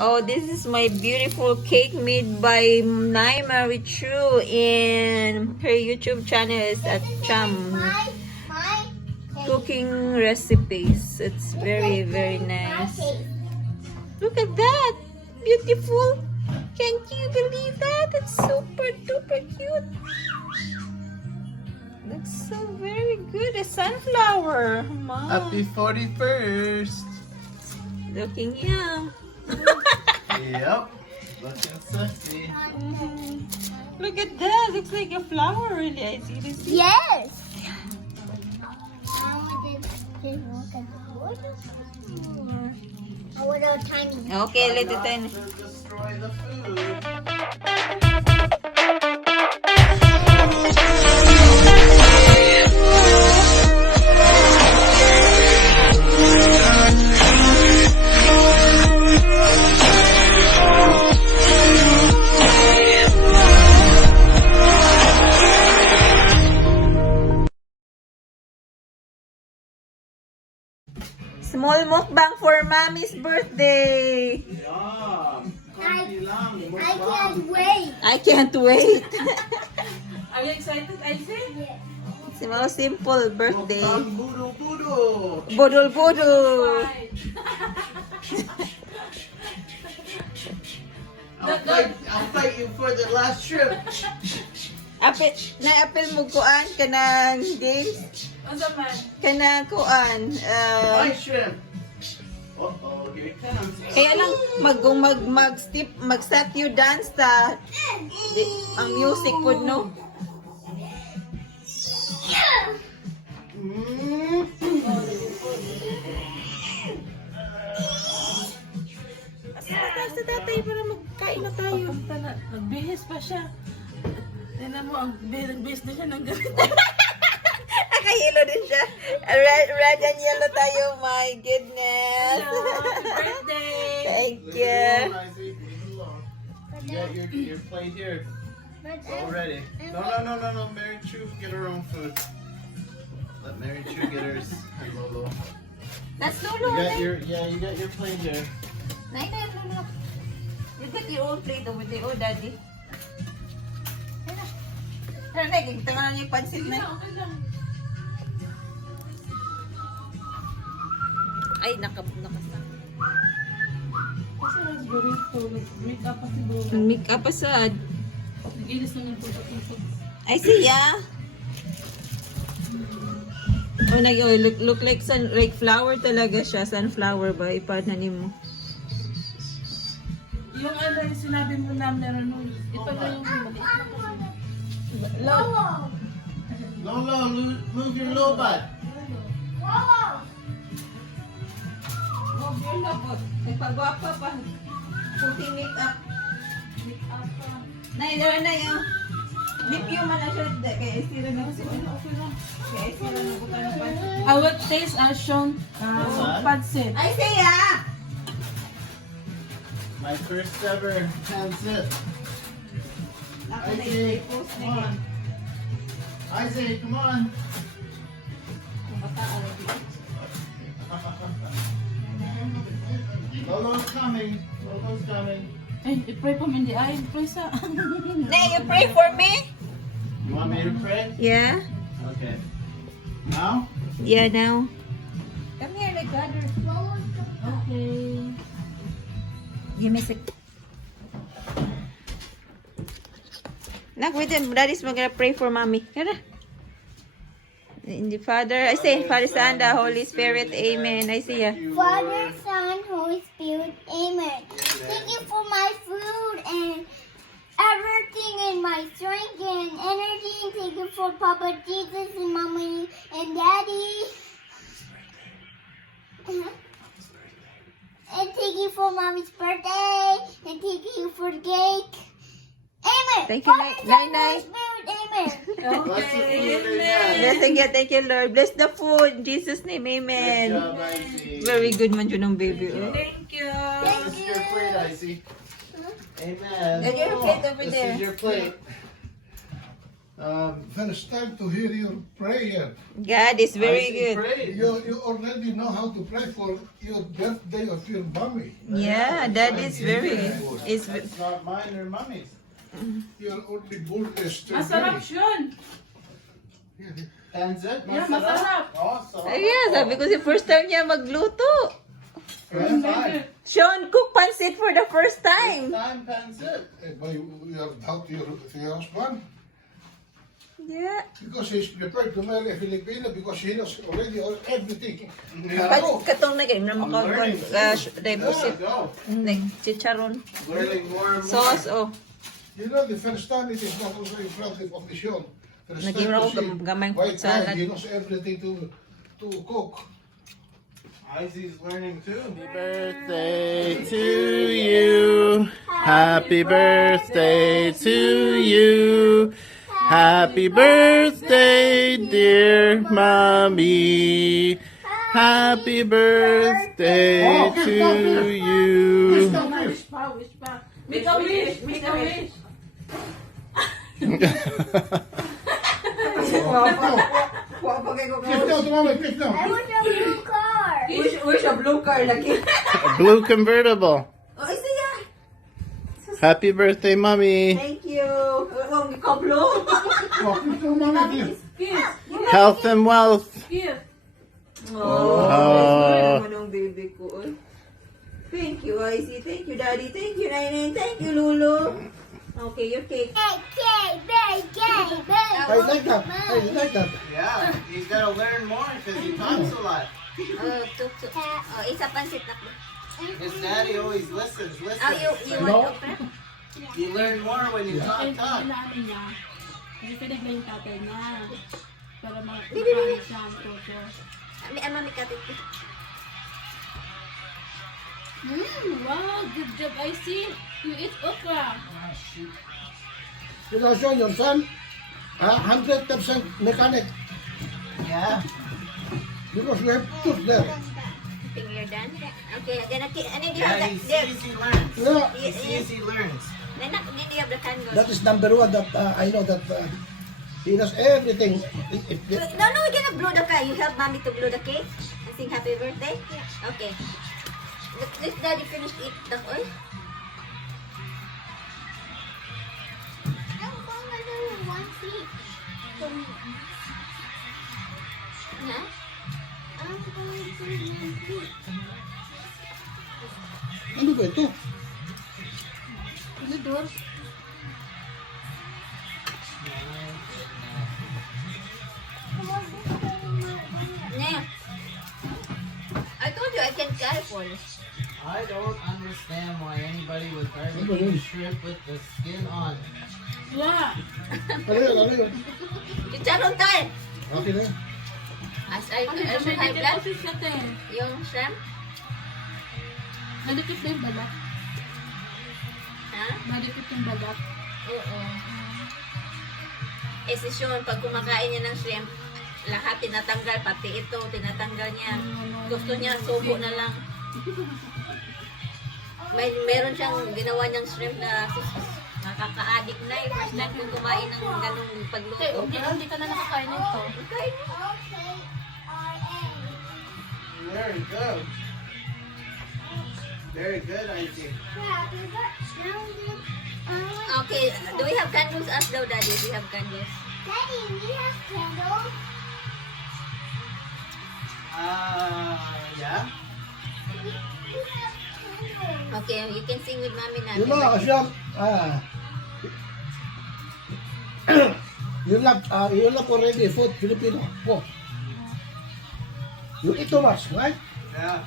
Oh, this is my beautiful cake made by Naima Richu, and her YouTube channel is at Cham Cooking Recipes. It's very, very nice. Look at that! Beautiful! Can't you believe that? It's super duper cute. Looks so very good. A sunflower. Mom. Happy 41st. Looking young. Yep. Looking sexy. Look at that. Looks like a flower really. I see this. Yes. Okay, let it in. Destroy the food. Small mukbang for Mommy's birthday. Yum. I can't wait. I can't wait. Are you excited, Isaac? Small simple birthday. Budo budo. Budol budol. I'll fight you for the last trip. Apil mo kuan kanang games. Ano man? Kanang kuan. My shrimp. Uh-oh, here it comes. Kaya lang mag-step you dance ta ang music ko no. Sa tatay para magkain na tayo. Nagbihis pa siya. Tignan mo, nagbihis na siya ng gamit. Nakahilo din siya. Red and yellow tayo. My goodness. Happy birthday! Thank you. You got your plate here. It's all ready. No. Mary Chu, get her own food. Let Mary Chu get hers. And Lolo. That's You Lolo. got you got your plate here. Nay, Lolo. You got your own plate over there. Oh, Daddy. Tara, tangan niyo yung pancit na. Okay lang. Ay, nakasama. Kasi raspberry to. Make up pa siguro. Make up asad. Nag-ilis naman po sa puso. I see ya. Oh, look like like flower talaga siya. Sunflower ba? Ipananim mo. Yung ano yung sinabi mo na meron nun. Ito na yung maliit na kasi. Lolo, move your low butt. Oh, yun na po. Nagpagwapa pa. Puting make up. Make up pa. Nailaro na yun. Lip yung man na siya. Kaya isira na kasi. Okay lang. Kaya isira na buta na pa. I will taste as shown pancit. I say ya! My first ever pancit. Ako na yung post na Come on. Isaac, come on. Lolo's coming. Lolo's coming. Ay, i-pray po hindi. Ay, i-pray sa... Nay, you pray for me? You want me to pray? Yeah. Okay. Now? Yeah, now. Come here, like gather. Okay. Give me a sec. Nak, wait, Daddy's gonna pray for Mommy. Kara. In the Father, I say, Father, Son, the Holy Spirit, Amen. I see ya. Father, Son, Holy Spirit, Amen. Thank you for my food and everything and my strength and energy. Thank you for Papa Jesus and Mommy and Daddy. And thank you for Mommy's birthday. And thank you for the cake. Amen. Thank you, Father, Nay. Son, Nay. Holy Spirit, Amen. Bless the food, amen. Blessing you, thank you, Lord. Bless the food. In Jesus' name, Good Amen. job, Icy. Very good man yun ng baby. Oh. Thank you. This is your plate, Icy. Amen. And your plate over This there. is your plate. First time to hear your prayer. God is very Isaac good. prayed. You already know how to pray for your birthday of your mommy. Yeah, that is very. Is That's not mine or mommy's. You're only born yesterday. Masarap yun. Pancit? Yeah, masarap. Awesome. yeah, sabi ko si first time niya magluto. First time. Sean cook pancit for the first time. Time pancit. But you are doubt your husband Yeah. because he's prepared to marry a Filipino because he knows already everything. Katong na ganyan makagwan deposit. Go. Chicharon. Learning more and more. Sauce oh. You know, the first time it is not also in front of the show. First time Naging to ako see gamay white fruit salad. guy, he knows everything to cook. Isaac's learning too. Happy birthday to you. Happy birthday to you. Happy birthday, dear mommy. Happy birthday to you. Wish pa, wish pa. Make a wish, make a wish. Click down, Mama, click down. I want a blue car. Where's a blue car lagi? A blue convertible. Oh, isa ya. Happy birthday, mommy. Thank you. Wag ka blue. Oh, click down, Mama, dear. Kiss, Health and wealth. kiss. Oh. Naman ang baby ko. Oy. Thank you, Icy. Thank you, Daddy. Thank you, Nainay. Thank you, Lulu. Okay, your cake. I like that. I like that. Yeah, he's gotta learn more because he talks a lot. Oh, isa pansit na po. His daddy always listens. Oh, Listen. you want okra? You learn more when you talk. Ay, Talk. inaano niya. Kasi pinagla yung tatay niya. Para makahanap siya ang toto. May katit. Wow, good job, I see. You eat okra. You know, show your son, 100% mechanic Yeah. because we have tooth there. Think you're done? Okay, then ano do you Yeah, have he there? sees, he learns. Yeah, He sees, he learns. Then do you have the candles? that is number one that I know that he knows everything. No, we're gonna blow the cake. You help mommy to blow the cake and sing happy birthday? Yeah. Okay. Let Daddy finish eat the oil. I'm gonna do one seat. Huh? I'm going to do one seat. Ano ba ito? Ano doon? Yeah. I told you I can carry for you. I don't understand why anybody would barbecue shrimp with the skin on. Yeah. Ano yun? Chicharon tayo. Okay na. As I Ano as may high blood, deposit siya, te. yung shrimp. Madikit na yung balat. Ha? Madikit yung balat. Oo. Eh si Sean, pag kumakain niya ng shrimp, lahat tinatanggal, pati ito, tinatanggal niya. Gusto niya, subo na lang. Meron siyang ginawa niyang shrimp na nakaka-addict na eh. First time kong kumain ng ganung Te, pagluto. hindi ka na nakakain nito. Okay. Okay, I am. Very good. Very good, Isaac. Happy birthday. Okay, do we have candles? Ask daw, Daddy, do we have candles? Daddy, we have candles. Yeah. We have candles. Okay, you can sing with Mommy na. You know, Asyam, you love already food, Filipino. Oh. You eat too much, right? Yeah.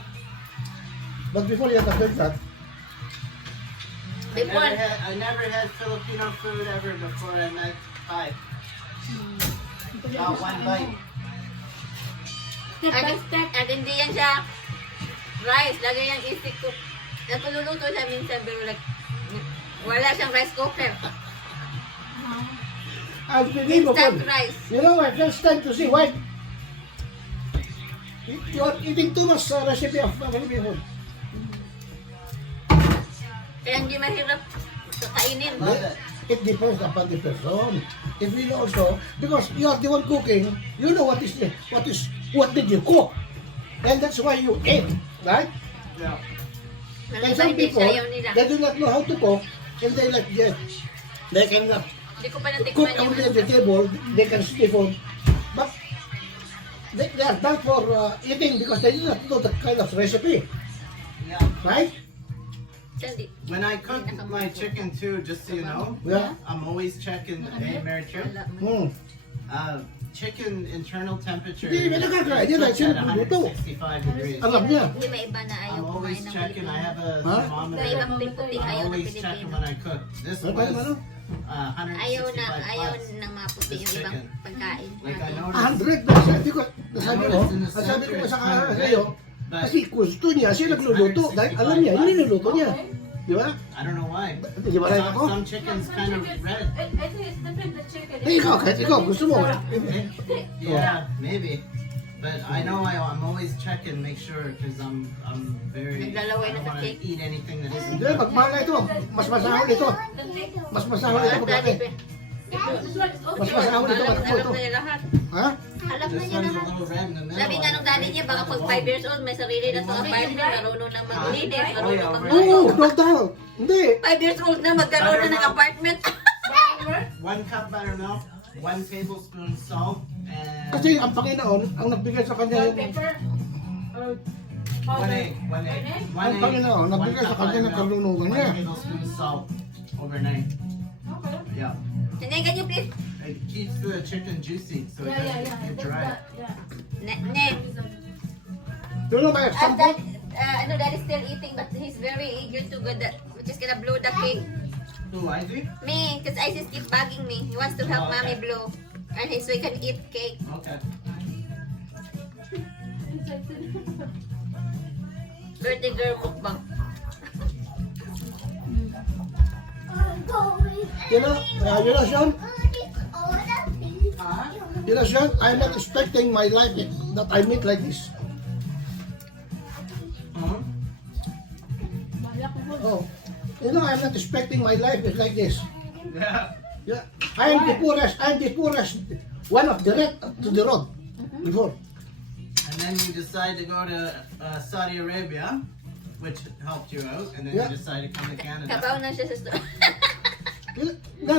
But before you have to take that, Before, I never had Filipino food ever before I met Pai. Not one bite. Step by step. at hindi yan siya rice. Lagi yung istik ko. Natululuto siya minsan, pero like, wala siyang rice cooker. unbelievable. Instant rice. You know, my first time to see why you are eating too much recipe of Filipino food. Kaya hindi mahirap kainin. Love it. it depends upon the person. If you also, because you are the one cooking, you know what did you cook, and that's why you eat, right? Yeah. And some people, they do not know how to cook, and they like they cannot Hindi ko pa cook natikman only yung at the table. They can see food, but they are done for eating because they do not know that kind of recipe, Yeah. right? Sandy. When I cook my chicken too, just so you know, Yeah. I'm always checking. Hey, Mary True. Chicken internal temperature Hindi, is nagkakain yun, checked sino at luto? 165 degrees. Alam niya. Hindi may iba na ayaw I'm always kumain ng checking. I have a Huh? May thermometer. ibang puti I ayaw ng always check Pilipino. when I cook. This Ano ba yung ano? was 165 Ayaw plus. ng mga puti yung ibang pagkain. Like I noticed. 100 na sabi ko, sabi ko sa sa'yo, kasi gusto niya, siya nagluluto, dahil alam niya, yun niluluto niya. Di ba? I don't know why. Di ba rin ako? Some chicken's kind of red. I think it's different the chicken. Ikaw, kahit ikaw, gusto mo. Yeah, maybe. But I know I'm always checking, make sure, because I'm very. Naglalaway I na don't sa want to cake. eat anything that isn't. Hindi, magmahal na ito. Mas masahol ito. Mas masahol ito pagkain. Mas masahol ito pagkain Alam ito. na niya lahat. Ha? Alam na This niya one's a lahat. little red in the middle. Sabi nga nung daddy niya, baka pag 5 years old, may sarili na sa apartment, marunong na maglinis, marunong Oo, magluto. no doubt. Hindi. 5 years old na, magkaroon na ng apartment. 1 cup buttermilk, 1 tablespoon salt, and Kasi ang Panginoon, ang nagbigay sa kanya yung... one egg. Ang Panginoon, nagbigay sa kanya ng karunungan niya. 1 tablespoon salt overnight. Yeah. Can I get you please? It keeps the chicken juicy, so it doesn't get dry. Ne. You know my example? Daddy's still eating, but he's very eager to go that. We're just gonna blow the cake. Who, Isaac? Me, because Isis keep bugging me. He wants to help Oh, okay. mommy blow. And so he can eat cake. Okay. Birthday girl mukbang. You know, Sean? You know, Sean, I'm not expecting my life that I meet like this. Uh-huh. Oh, you know, I'm not expecting my life is like this. Yeah. Yeah, I'm the poorest one of the red to the road before. And then you decide to go to Saudi Arabia, which helped you out, and then Yeah. you decide to come to Canada. Kabaw na siya sa store. No,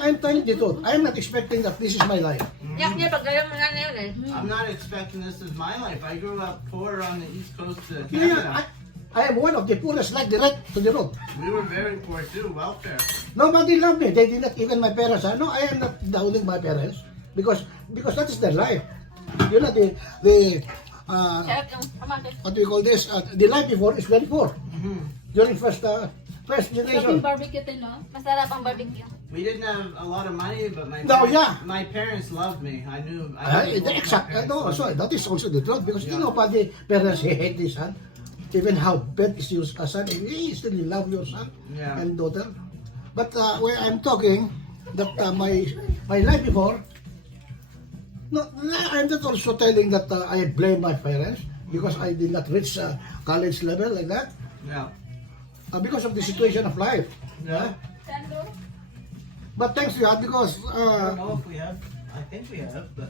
I'm telling the truth. I'm not expecting that this is my life. Yak niya, pag gano'n mga na yun eh. I'm not expecting this is my life. I grew up poor on the east coast of Yeah, Canada. I am one of the poorest, like the red to the road. We were very poor too, welfare. Nobody loved me. They did not even my parents. No, I am not downing my parents because that is their life. You know Sarap yung pamangkin. what do you call this? The life before is very poor. During first generation. Barbecue din, no? Masarap ang barbecue. We didn't have a lot of money, but No, yeah. my parents loved me. I knew both my Exact. parents No, loved so me. that is also the truth because you Yeah. know, the parents hate this son. Even how bad is your son, he still love your son Yeah. and daughter. But when I'm talking that my life before, no, I'm not also telling that I blame my parents because I did not reach college level like that Yeah. because of the situation of life. Yeah. But thanks to God because I don't know if we have. I think we have, but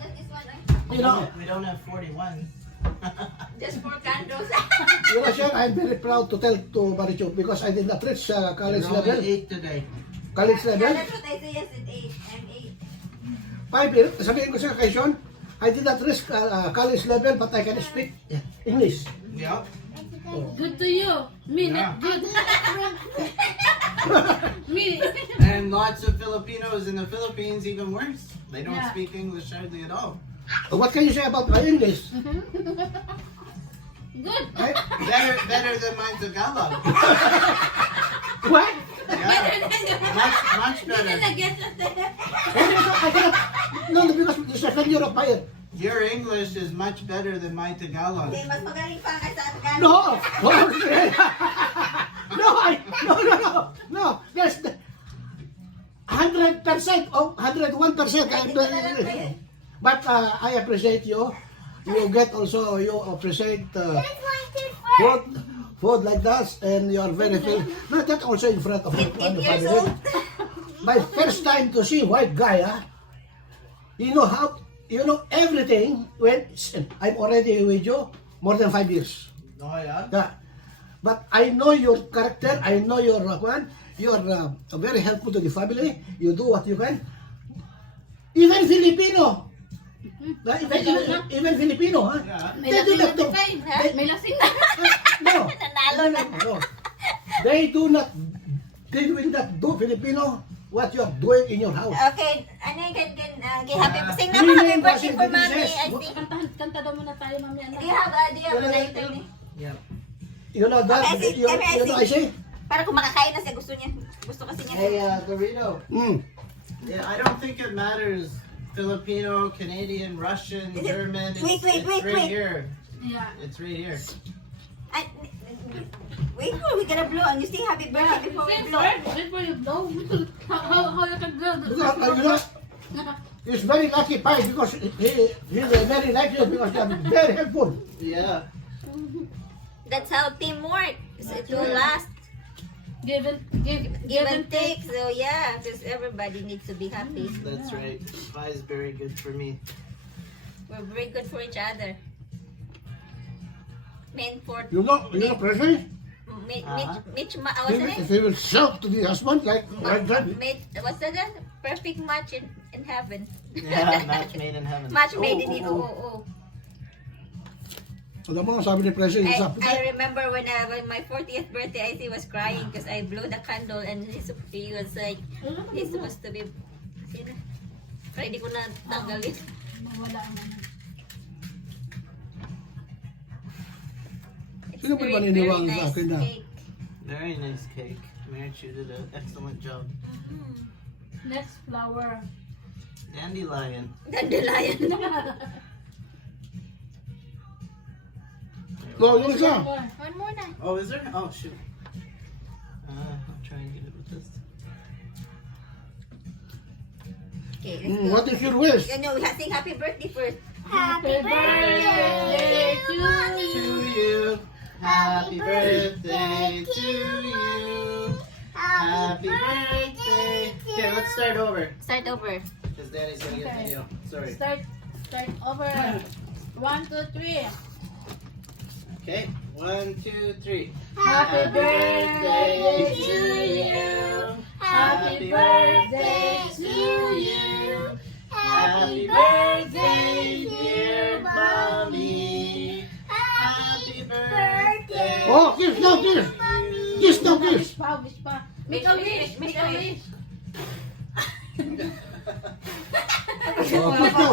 Just this one, you know. we don't have 41. Just 4 candles. You know, Sean, I'm very proud to tell to Marichu because I did not reach college We're level. only 8 today. College level. That's what I say yesterday. I'm 8. 5 years. Sabihin ko sa kay Sean, I did not reach college level but I can speak English. Yep. Good to you. Me, Yeah. not good. Me. And lots of Filipinos in the Philippines even worse. They don't Yeah. speak English hardly at all. What can you say about my English? Good. Right? Better than my Tagalog. What? Yeah. Much better. I cannot. No, because it's a failure of my. Your English is much better than my Tagalog. Hindi, mas magaling pa ka sa Tagalog. No. No. There's 100% or 101%. But I appreciate you. You get also you appreciate food like that, and you are very not that also in front of the 8 years family. old. my first time to see white guy, you know everything when I'm already with you more than 5 years. Oh, yeah? Yeah. But I know your character, I know your you're very helpful to the family, you do what you can. Even Filipino, even Filipino, huh? Yeah. May They do lasing not do, na May lasing na. no, Nanalo na. no. They will not do Filipino what you are doing in your house. Okay, ano yung happy sing na Really, happy birthday washing for the mommy. dishes. I think. Kanta daw muna tayo mamaya na. Do you have a lighter? Yep. You know that, Okay, you know I say? Para kung makakain na siya, gusto kasi niya. Hey, Dorito. Mm. Yeah, I don't think it matters. Filipino, Canadian, Russian, German. Wait, It's right wait. here. Yeah. It's right here. Ay, wait, we gotta blow. And you say happy birthday before we blow. Before you blow. How you can blow? Because, he's very lucky pie because he's very like you because you're very helpful. Yeah. That's how teamwork. So it will last. Give Give and take. So yeah, because everybody needs to be happy. That's right. Pie is very good for me. We're very good for each other. Men for You know Presley? Mitch, what's the name? If he will shout to the husband like that. What's that? Perfect match in heaven. Yeah, match made in heaven. Match made in oh. Alam mo, sabi ni Presley, I remember when my 40th birthday, I was crying because I blew the candle and he was like, he's supposed to be, sino? Pero hindi ko na tanggalin. Wala naman. Sino ba maniniwang sa akin na? cake. Very nice cake. Mary Chu did an excellent job. Next flower. Dandelion. Dandelion. No, yung isa. One more na. Oh, is there? Oh, shoot. I'll try and get it with this. Okay, let's go. What is your wish? No, we have to sing happy birthday first. Happy birthday to To you. Happy birthday to you. Happy birthday. Here, let's start over. Start over. Because Daddy's gonna get Okay. video. Sorry. Start over. 1, 2, 3. Okay. 1, 2, 3. Happy birthday to you. Happy birthday to you. Happy birthday, dear mommy. Happy birthday. Oh, kiss now, kiss. Kiss now, kiss. Wish pa. Make a wish. Make a wish. Oh, kiss now.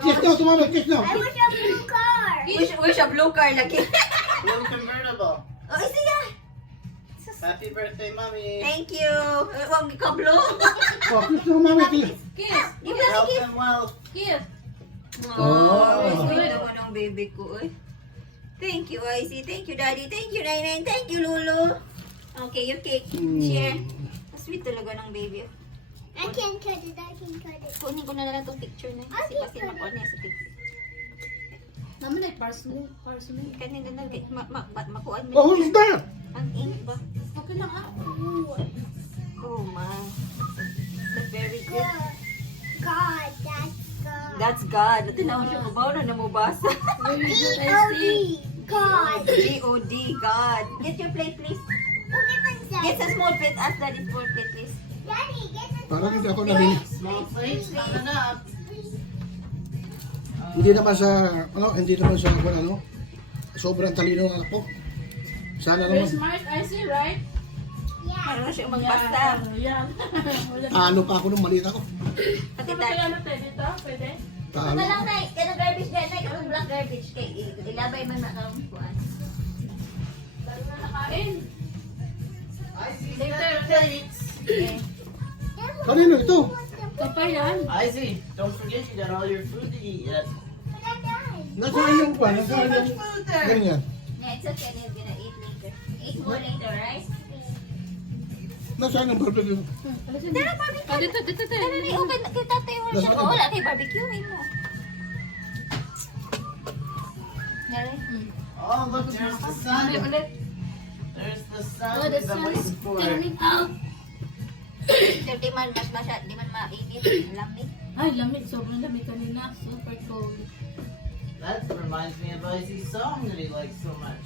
Kiss now to mama, kiss now. I wish a blue car. Wish a blue car lagi. Blue convertible. Oh, isa yan. Happy birthday, mommy. Thank you. Huwag ka blue. Oh, kiss now, mama, kiss. Kiss. Give us a Health kiss. and wealth. Kiss. Oh, Oh. sweet naman ang baby ko eh. Thank you, Icy. Thank you, Daddy. Thank you, Nainay. Thank you, Lulu. Okay, your cake. Share. Sweet talaga ng baby. I can cut it. I can cut it. Kunin ko na lang itong picture na yun. Kasi kasi makuha niya sa picture. Naman ay parsley. Parsley. Kanina na, makuha mo. Oh, who's that? Ang ink ba? Okay lang ah. Oh my. That's very good. God, that's God. That's God. Tinawag siya mabaw na namubasa. G-O-D. God. G-O-D, God. Get your plate, please. Okay, Get a small plate. Ask Daddy for a plate, please. Daddy, get the Parang hindi ako nabili. Small plates coming up. Hindi naman sa sobrang talino ng anak ko. Sana Very naman. smart, I see, right? Ano siya magbasa. Yeah. Ano pa ako nung maliit ako. Pati Ano Daddy. kaya natin dito? Pwede? Ano lang, Nay? Kanang garbage dyan, Nay. Kanang black garbage. Kay ilabay man na karong kuhan. Lalo na nakain. Later, plates. Okay. Kanino ito? Kapay yan. Izzy, don't forget you got all your food to eat yet. Nasaan yung kwan? Nasaan yung ganyan? Yeah, it's okay. They're gonna eat later. Eat more later, right? Nasaan yung barbecue? Tara, barbecue. Ah, dito. Tara, Nay. Okay, kita tayo mo siya. Nasaan? Wala kay barbecue mo. Nari. Oh, look, there's the sun. Ulit. There's the sun Oh, the we've been sun is waiting for. turning out. Di man mainit. Lamig. Ay, lamig. Sobrang lamig kanina. Super cold. That reminds me of Izzy's song that he likes so much.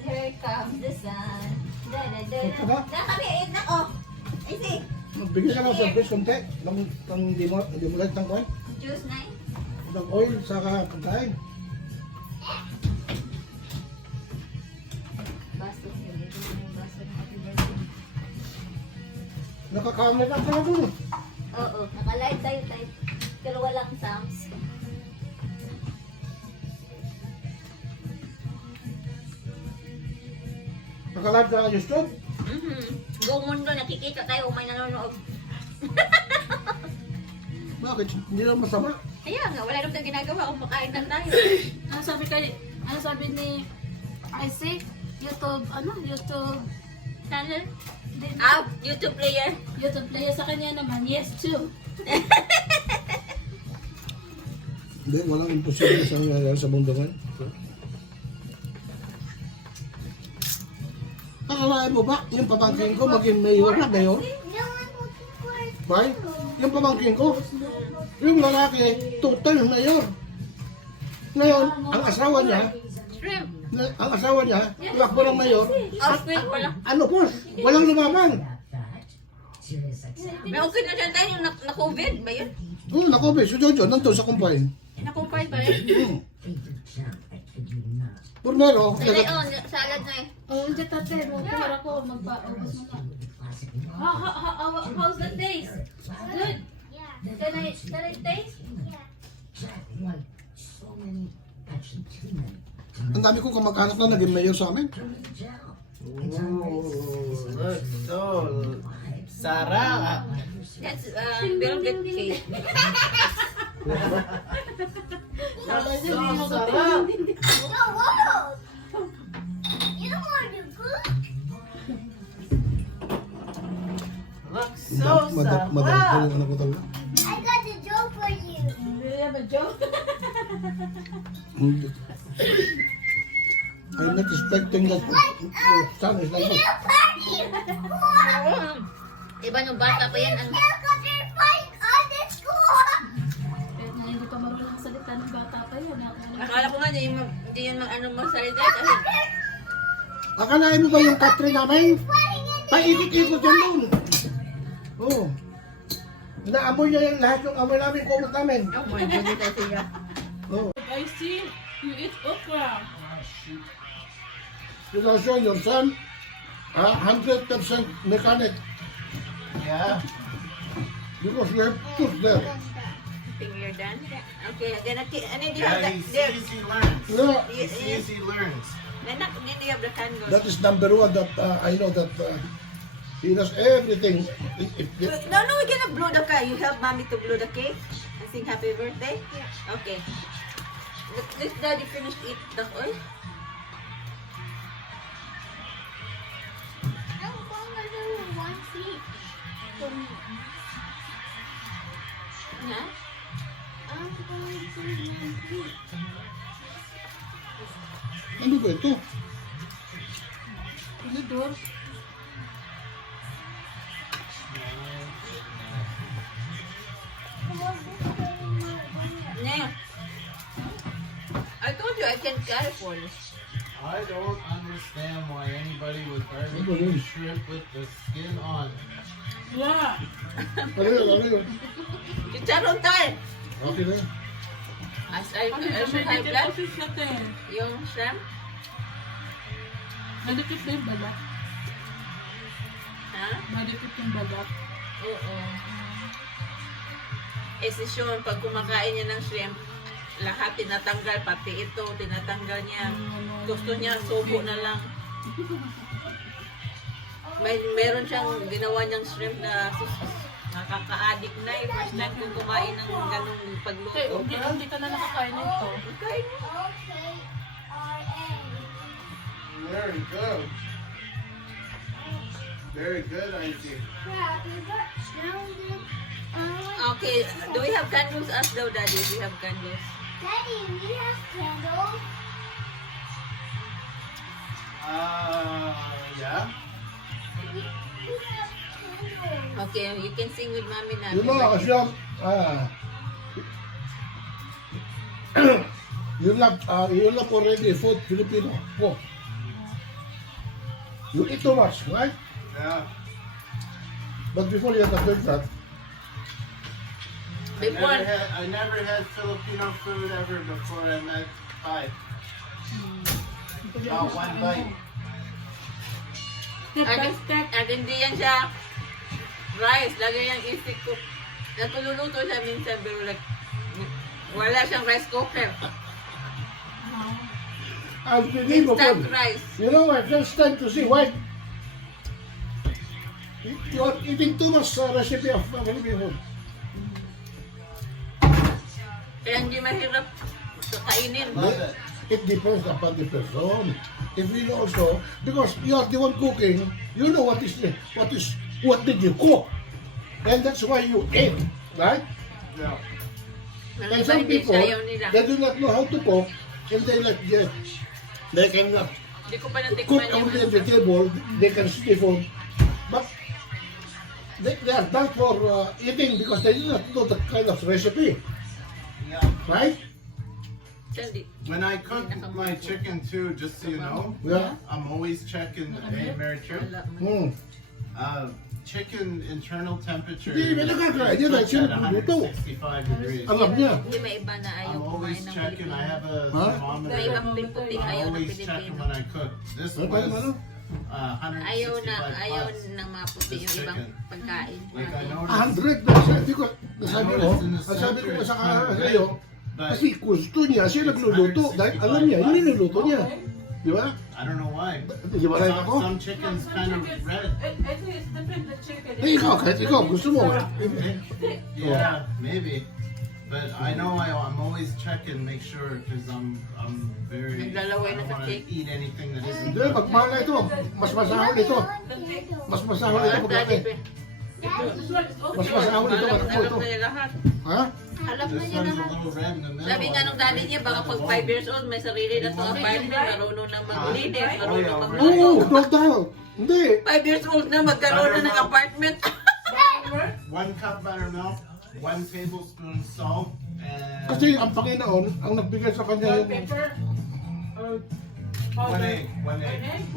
Here comes the sun. Da da da Ito da. ba? Da kami, nako. Easy. Magbigay ka lang sa surprise konti. Nang hindi mo like ng oil. Juice na eh. Ng oil sa pagkain. Baso niyo. Ito yung baso ng happy birthday. Nakakamay lang pala doon. Oo, naka-live tayo. Pero walang sounds. Nakalive ka sa YouTube. Buong mundo, nakikita tayo kung may nanonood. Bakit? Hindi naman masama. Kaya nga, wala naman tayong ginagawa kung makain lang tayo. Ano sabi ni Isaac? YouTube, YouTube Channel? din. YouTube player. YouTube player sa kanya naman. Yes, too. Hindi, walang imposible sa mundo ngayon. Akalain mo ba, yung pamangkin ko maging mayor na mayor? Right? Yung pamangkin ko, yung lalaki, total mayor. Ngayon, ang asawa niya, Shrimp. tumakbo ng mayor, Shrimp pala. ano po, walang lumaban. May okay na siya tayo yung na-COVID ba yun? Nakobe, si Jojo, nandun sa kumpain. Na-COVID ba rin? Purnero, Salad na eh. Oh, hindi tate. Magpapara ko. Magpaubos mo na. How's the taste? Good? Can I taste? ang dami kong kamag-anak na naging mayor sa amin. Ooh, look so sarap. That's velvet cake. That's so sarap. You don't want to cook? Looks so Madam ko sarap. yung anak ko talaga. I got a joke for you. Do you have a joke? I'm not expecting that your son is like this. Party! Iba nung bata pa yan. Ang Helicopter fight on the school! Kahit na hindi pa marunong salita ng bata pa yun. akala ko nga hindi yun ano masalita kasi Akalain mo ba yung country namin? Paikot-ikot yan doon. Oo. Naamoy niya yung lahat yung amoy namin, kumot namin. oh my God, kasi siya. Oo. I see. You eat okra. Situation, your son, 100% mechanic. Yeah. Because we have tooth there. Think you're done? Okay, then ano do you have Yeah, that? he There. sees, he learns. Yeah, He sees, he learns. Then do you have the candles? that is number one that I know that he does everything. No, we're gonna blow the cake. You help mommy to blow the cake and sing happy birthday? Yeah. Okay. Let daddy finish eat the oil. I'm going to do one seat. Yeah? I'm going to do one seat. Ano ba ito? Ano doon? Yeah. I told you I can carry for you. I don't understand why anybody would Ano barbecue yun? shrimp with the skin on. Yeah. Ano yun? Chicharon tayo. Okay na. I should high blood. Kasi siya te. Yung shrimp. Madikit na yung balat. Ha? Madikit yung balat. Oo. Eh si Sean, pag kumakain niya ng shrimp, lahat tinatanggal, pati ito, tinatanggal niya. Gusto niya, subo na lang. Meron siyang ginawa niyang shrimp na nakaka-addict na eh. First time kong kumain ng ganung Te, pagluto. hindi ka na nakakain nito. Kain mo. Okay, R-A. Very good. Very good, Izzy. Happy birthday. Now we're gonna- Okay, do we have candles? Ask daw daddy if we have candles. Daddy, we have candles. Yeah. We have candles. Okay, you can sing with mommy na. You know, Asyam, you love already food, Filipino food. You eat too much, right? Yeah. But before you had to drink that, I never had Filipino food ever before I met Pai. About one bite. At hindi yan siya rice. Lagi yung isip ko. Natululuto siya minsan pero like, wala siyang rice cooker. unbelievable. Instant rice. You know, my first time to see why you are eating too much recipe of Filipino food. Kaya hindi mahirap kainin. It depends upon the person. If you also, because you are the one cooking, you know what did you cook, and that's why you eat, right? Yeah. And some people, they do not know how to cook, and they they cannot Hindi ko pa cook natikman only yung at the table. They can see food, but they are done for eating because they do not know the kind of recipe, Yeah. right? When I cook my chicken too, just so you know, Yeah. I'm always checking. Hey, Mary True. Chicken internal temperature Hindi, is nagkakain cooked yun, at sino nagluto? 165 degrees. Alam niya. Hindi may iba na ayaw I'm always kumain ng checking. I have a Huh? May ibang thermometer. puting I'm ayaw ng always checking Pilipino. when I cook. This Ano pa naman, was ano? 165 Ayaw plus. ng mga puti yung ibang pagkain. Like I noticed. 100%. Because nasabi ko, ang sabi ko sa sa'yo, kasi gusto niya, siya nagluluto. Dahil alam niya, yun yung niluluto niya. Di ba? I don't know why. Di ba rin ako? Some chickens kind of red. I think it's different the chicken. Eh, ikaw, kahit ikaw, gusto mo. Yeah, maybe. But I know I'm always checking, make sure, because I'm very. I Naglalaway na don't sa want to cake. eat anything that isn't. Hindi, pag mahal na ito, mas masahol ito. Mas masahol ito pag laki. Mas masahol ito pag ako ito. Alam na niya lahat. Ha? Alam na This niya one's a lahat. little red in the middle. Sabi nga nung daddy niya, baka pag 5 years old, may sarili na sa apartment, marunong na maglinis, marunong magluto. Oo, no doubt. Hindi. 5 years old na, magkaroon na ng apartment. 1 cup buttermilk, 1 tablespoon salt, and Kasi ang Panginoon, ang nagbigay sa kanya yung... one egg.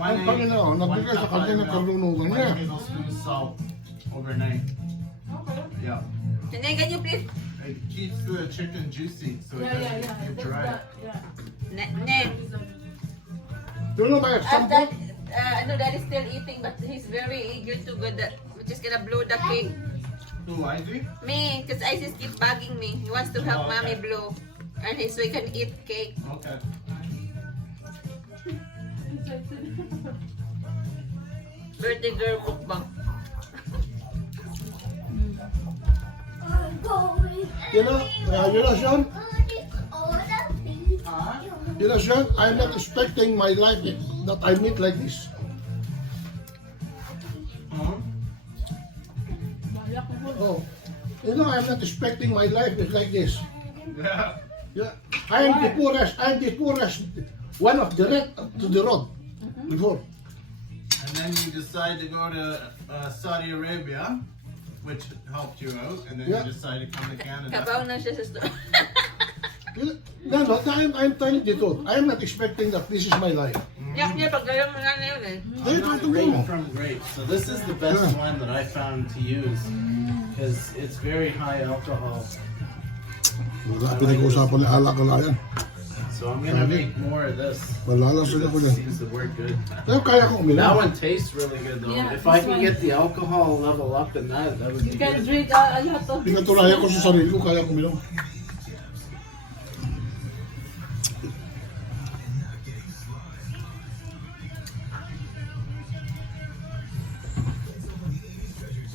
Ang Panginoon, nagbigay sa kanya ng karunungan niya. 1 tablespoon salt overnight. Yeah. Hindi, can you please? It keeps the chicken juicy, so it doesn't get dry. Ned, You know, by example, daddy's still eating, but he's very eager to go we're just gonna blow the cake. Who, Ivy? Me, because Isis keep bugging me. He wants to help Oh, okay. mommy blow. And so he can eat cake. Okay. Birthday girl mukbang. Sean, Sean, I'm not expecting my life that I meet like this. Oh, I'm not expecting my life is like this. Yeah. Yeah, I am the poorest one of the red to the road before. And then you decide to go to Saudi Arabia, which helped you out, and then Yeah. you decide to come to Canada. Kabaw na siya sa store. No, I'm telling the truth. I am not expecting that this is my life. Yak niya, pag gano'n mga na yun eh. They I'm not don't grape know. from grape, so this is the best Yeah. one that I found to use because it's very high alcohol. Wala, pinag-uusapan na alak-alayan. So I'm gonna make more of this. Wala lang sila ko It dyan. seems to work good. Pero kaya kong That uminom. one tastes really good though. Yeah, If I this can one. get the alcohol level up in that would be You can good. drink a lot of Pinatulayan ko sa sarili ko, kaya kong uminom.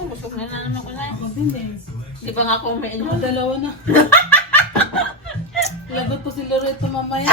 Busog na naman ko na. Hindi. Di ba nga kumain Dalawa na. Lagot po si Loreto mamaya.